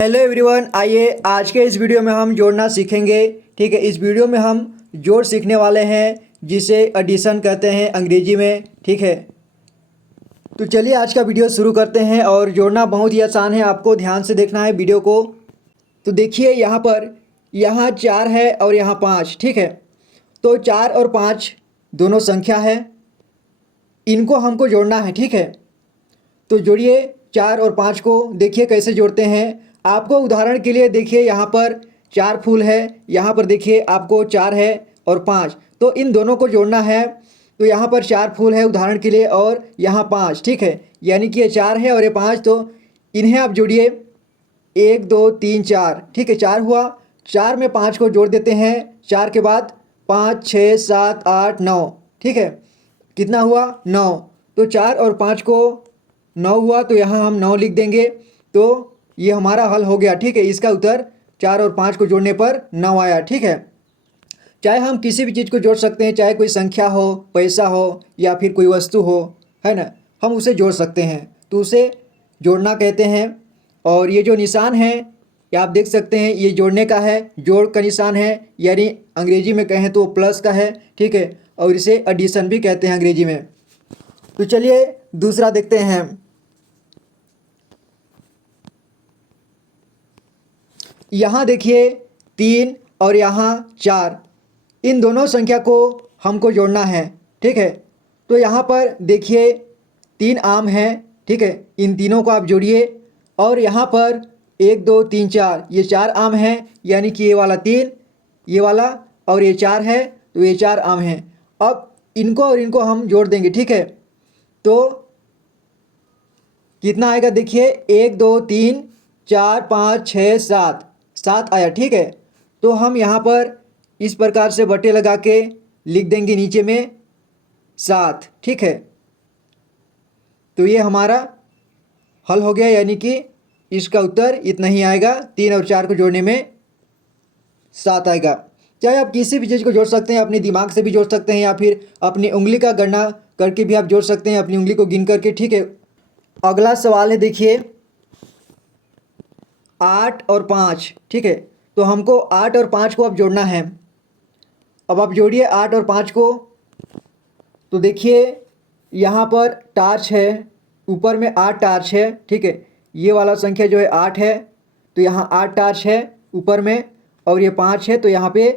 Hello everyone, आइए आज के इस वीडियो में हम जोड़ना सीखेंगे। ठीक है, इस वीडियो में हम जोड़ सीखने वाले हैं जिसे एडिशन कहते हैं अंग्रेजी में। ठीक है, तो चलिए आज का वीडियो शुरू करते हैं। और जोड़ना बहुत ही आसान है, आपको ध्यान से देखना है वीडियो को। तो देखिए यहाँ 4 है और यहाँ 5। ठीक है, तो 4 और 5 दोनों संख्या है, इनको हमको जोड़ना है। ठीक है, तो जोड़िए 4 और 5 को। देखिए कैसे जोड़ते हैं। आपको उदाहरण के लिए देखिए यहाँ पर 4 फूल है, यहाँ पर देखिए आपको 4 है और 5, तो इन दोनों को जोड़ना है। तो यहाँ पर 4 फूल है उदाहरण के लिए और यहाँ 5। ठीक है, यानी कि ये 4 है और ये 5, तो इन्हें आप जोड़िए 1 2 3 4। ठीक है, 4 हुआ। 4 में 5 को जोड़ देते हैं। 4 के बाद 5 6 7 8 9। ठीक है, कितना हुआ 9। तो 4 और 5 को 9 हुआ, तो यहाँ हम 9 लिख देंगे। तो ये हमारा हल हो गया। ठीक है, इसका उत्तर 4 और 5 को जोड़ने पर 9 आया। ठीक है, चाहे हम किसी भी चीज़ को जोड़ सकते हैं, चाहे कोई संख्या हो, पैसा हो या फिर कोई वस्तु हो, है ना, हम उसे जोड़ सकते हैं। तो उसे जोड़ना कहते हैं। और ये जो निशान है ये आप देख सकते हैं, ये जोड़ने का है, जोड़ का निशान है, यानी अंग्रेजी में कहें तो प्लस का है। ठीक है, और इसे एडिशन भी कहते हैं अंग्रेजी में। तो चलिए दूसरा देखते हैं। यहाँ देखिए 3 और यहाँ 4, इन दोनों संख्या को हमको जोड़ना है। ठीक है, तो यहाँ पर देखिए 3 आम हैं। ठीक है, इन तीनों को आप जोड़िए। और यहाँ पर 1 2 3 4, ये 4 आम हैं, यानी कि ये वाला 3, ये वाला और ये 4 है, तो ये 4 आम हैं। अब इनको और इनको हम जोड़ देंगे। ठीक है, तो कितना आएगा देखिए 1 2 3 4 5 6 7, 7 आया। ठीक है, तो हम यहाँ पर इस प्रकार से बट्टे लगा के लिख देंगे नीचे में 7। ठीक है, तो ये हमारा हल हो गया, यानी कि इसका उत्तर इतना ही आएगा। 3 और 4 को जोड़ने में 7 आएगा। चाहे आप किसी भी चीज़ को जोड़ सकते हैं, अपने दिमाग से भी जोड़ सकते हैं या फिर अपनी उंगली का गणना करके भी आप जोड़ सकते हैं, अपनी उंगली को गिन करके। ठीक है, अगला सवाल है देखिए 8 और 5। ठीक है, तो हमको 8 और 5 को अब जोड़ना है। अब आप जोड़िए 8 और 5 को। तो देखिए यहाँ पर टार्च है, ऊपर में 8 टार्च है। ठीक है, ये वाला संख्या जो है 8 है, तो यहाँ 8 टार्च है ऊपर में, और ये 5 है, तो यहाँ पे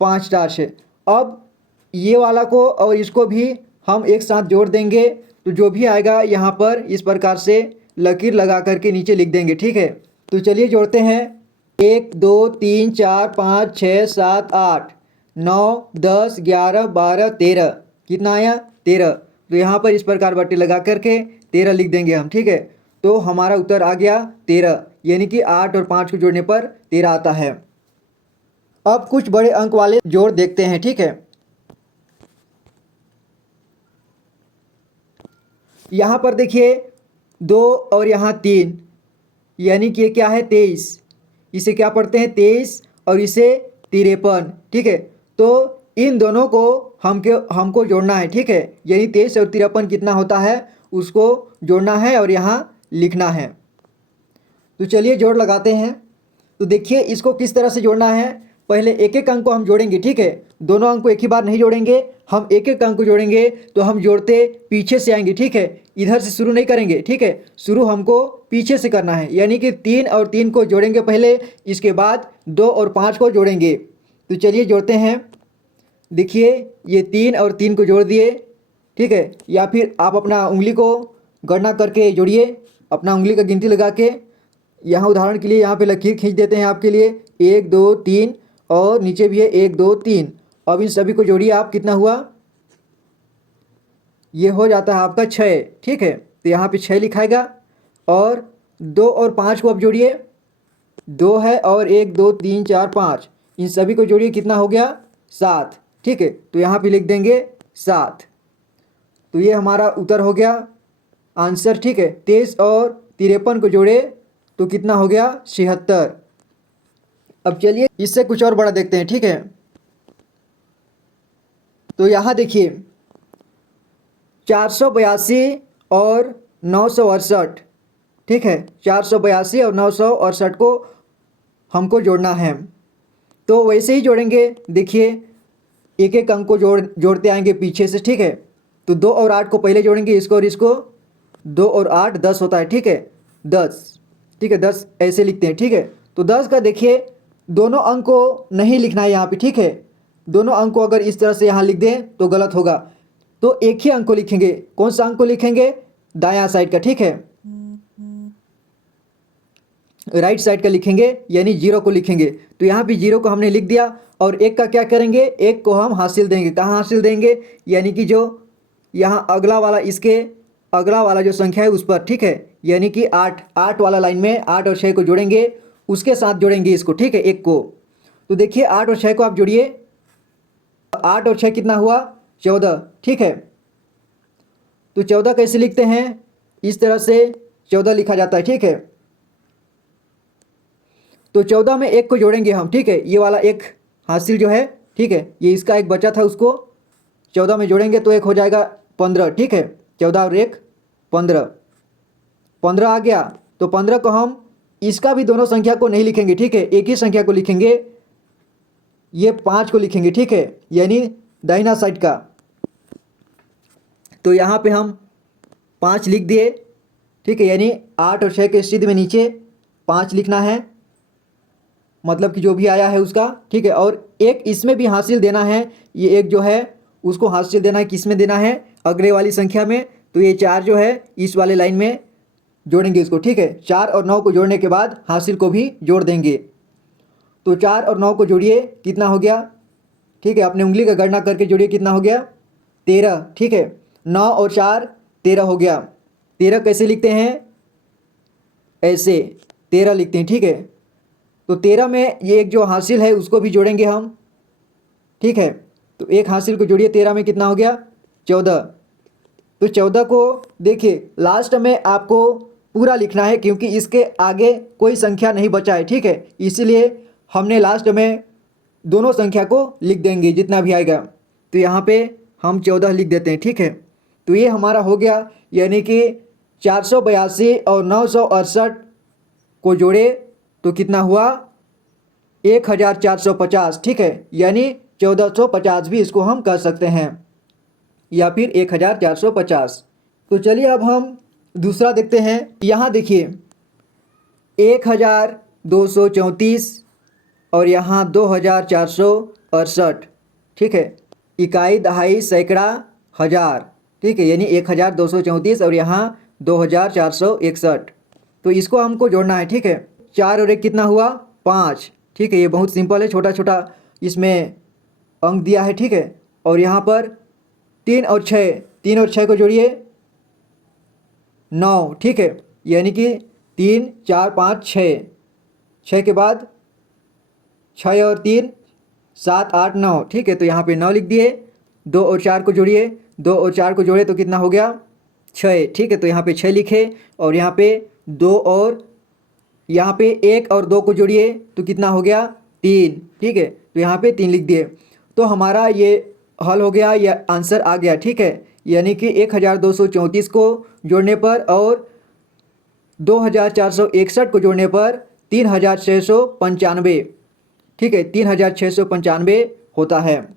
5 टार्च है। अब ये वाला को और इसको भी हम एक साथ जोड़ देंगे, तो जो भी आएगा यहाँ पर इस प्रकार से लकीर लगा करके नीचे लिख देंगे। ठीक है, तो चलिए जोड़ते हैं। 1 2 3 4 5 6 7 8 9 10 11 12 13, कितना आया 13। तो यहाँ पर इस प्रकार बट्टे लगा करके 13 लिख देंगे हम। ठीक है, तो हमारा उत्तर आ गया 13, यानी कि 8 और 5 को जोड़ने पर 13 आता है। अब कुछ बड़े अंक वाले जोड़ देखते हैं। ठीक है, यहाँ पर देखिए 2 और यहाँ 3, यानी कि ये क्या है 23। इसे क्या पढ़ते हैं 23 और इसे 53। ठीक है, तो इन दोनों को हमको जोड़ना है। ठीक है, यानी 23 और 53 कितना होता है उसको जोड़ना है और यहाँ लिखना है। तो चलिए जोड़ लगाते हैं। तो देखिए इसको किस तरह से जोड़ना है। पहले एक एक अंक को हम जोड़ेंगे। ठीक है, दोनों अंक को एक ही बार नहीं जोड़ेंगे, हम एक एक अंक को जोड़ेंगे। तो हम जोड़ते पीछे से आएंगे। ठीक है, इधर से शुरू नहीं करेंगे। ठीक है, शुरू हमको पीछे से करना है, यानी कि 3 और 3 को जोड़ेंगे पहले, इसके बाद 2 और 5 को जोड़ेंगे। तो चलिए जोड़ते हैं। देखिए ये 3 और 3 को जोड़ दिए। ठीक है, या फिर आप अपना उंगली को गणना करके जोड़िए, अपना उंगली का गिनती लगा के। यहाँ उदाहरण के लिए यहाँ पे लकीर खींच देते हैं आपके लिए, 1 2 3, और नीचे भी है 1 2 3। अब इन सभी को जोड़िए आप, कितना हुआ, ये हो जाता है आपका 6। ठीक है, तो यहाँ पे 6 लिखाएगा। और 2 और 5 को अब जोड़िए, 2 है और 1 2 3 4 5, इन सभी को जोड़िए, कितना हो गया 7। ठीक है, तो यहाँ पे लिख देंगे 7। तो ये हमारा उत्तर हो गया आंसर। ठीक है, 23 और 53 को जोड़े तो कितना हो गया 76। अब चलिए इससे कुछ और बड़ा देखते हैं। ठीक है, तो यहाँ देखिए 482 और 968, ठीक है। 482 और 968 को हमको जोड़ना है। तो वैसे ही जोड़ेंगे, देखिए एक एक अंक को जोड़ते आएंगे पीछे से, ठीक है। तो 2 और 8 को पहले जोड़ेंगे, इसको और इसको। 2 और 8 10 होता है, ठीक है। 10, ठीक है, 10 ऐसे लिखते हैं, ठीक है। तो 10 का देखिए दोनों अंक को नहीं लिखना है यहाँ पे, ठीक है। दोनों अंक को अगर इस तरह से यहाँ लिख दें तो गलत होगा। तो एक ही अंक को लिखेंगे। कौन सा अंक को लिखेंगे? दायां साइड का, ठीक है। राइट साइड का लिखेंगे, यानी 0 को लिखेंगे। तो यहाँ पे 0 को हमने लिख दिया। और 1 का क्या करेंगे? 1 को हम हासिल देंगे। कहाँ हासिल देंगे? यानी कि जो यहाँ अगला वाला, इसके अगला वाला जो संख्या है उस पर, ठीक है। यानी कि 8 वाला लाइन में 8 और 6 को जोड़ेंगे, उसके साथ जोड़ेंगे इसको, ठीक है, 1 को। तो देखिए 8 और 6 को आप जोड़िए। 8 और 6 कितना हुआ? 14, ठीक है। तो 14 कैसे लिखते हैं? इस तरह से 14 लिखा जाता है, ठीक है। तो 14 में 1 को जोड़ेंगे हम, ठीक है। ये वाला 1 हासिल जो है, ठीक है, ये इसका एक बचा था, उसको 14 में जोड़ेंगे तो 1 हो जाएगा 15, ठीक है। 14 और 1 15, 15 आ गया। तो 15 को हम इसका भी दोनों संख्या को नहीं लिखेंगे, ठीक है, एक ही संख्या को लिखेंगे। ये 5 को लिखेंगे, ठीक है, यानी दाहिना साइड का। तो यहाँ पे हम 5 लिख दिए, ठीक है, यानी 8 और 6 के स्थिति में नीचे 5 लिखना है, मतलब कि जो भी आया है उसका, ठीक है। और एक इसमें भी हासिल देना है। ये एक जो है उसको हासिल देना है, किस में देना है? अगले वाली संख्या में। तो ये 4 जो है इस वाले लाइन में जोड़ेंगे इसको, ठीक है। 4 और 9 को जोड़ने के बाद हासिल को भी जोड़ देंगे। तो 4 और 9 को जोड़िए, कितना हो गया? ठीक है, अपने उंगली का गणना करके जोड़िए, कितना हो गया? 13, ठीक है। 9 और 4 13 हो गया। 13 कैसे लिखते हैं? ऐसे 13 लिखते हैं, ठीक है। तो 13 में ये एक जो हासिल है उसको भी जोड़ेंगे हम, ठीक है। तो एक हासिल को जोड़िए, 13 में कितना हो गया? 14। तो 14 को देखिए लास्ट में आपको पूरा लिखना है, क्योंकि इसके आगे कोई संख्या नहीं बचा है, ठीक है। इसीलिए हमने लास्ट में दोनों संख्या को लिख देंगे जितना भी आएगा। तो यहाँ पे हम 14 लिख देते हैं, ठीक है। तो ये हमारा हो गया, यानी कि 482 और 968 को जोड़े तो कितना हुआ? 1450, ठीक है, यानी 1450 भी इसको हम कर सकते हैं, या फिर 1450। तो चलिए अब हम दूसरा देखते हैं। यहाँ देखिए 1234 और यहाँ 2468, ठीक है। इकाई, दहाई, सैकड़ा, हज़ार, ठीक है, यानी 1234 और यहाँ 2461। तो इसको हमको जोड़ना है, ठीक है। 4 और 1 कितना हुआ? 5, ठीक है। ये बहुत सिंपल है, छोटा छोटा इसमें अंक दिया है, ठीक है। और यहाँ पर 3 और 6 को जोड़िए, 9, ठीक है, यानी कि 3 4 5 6, 6 के बाद 6 और 3 7 8 9, ठीक है। तो यहाँ पे 9 लिख दिए। 2 और 4 को जोड़िए, 2 और 4 को जोड़े तो कितना हो गया? 6, ठीक है। तो यहाँ पे 6 लिखे। और यहाँ पे 2 और यहाँ पे 1 और 2 को जोड़िए तो कितना हो गया? 3, ठीक है। तो यहाँ पे 3 लिख दिए। तो हमारा ये हल हो गया, या आंसर आ गया, ठीक है। यानी कि 1234 को जोड़ने पर और 2461 को जोड़ने पर 3695, ठीक है, 3695 होता है।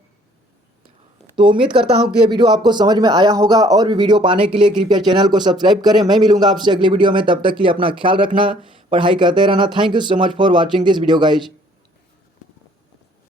तो उम्मीद करता हूं कि ये वीडियो आपको समझ में आया होगा। और भी वीडियो पाने के लिए कृपया चैनल को सब्सक्राइब करें। मैं मिलूंगा आपसे अगली वीडियो में, तब तक के लिए अपना ख्याल रखना, पढ़ाई करते रहना। Thank you so much for watching this video guys.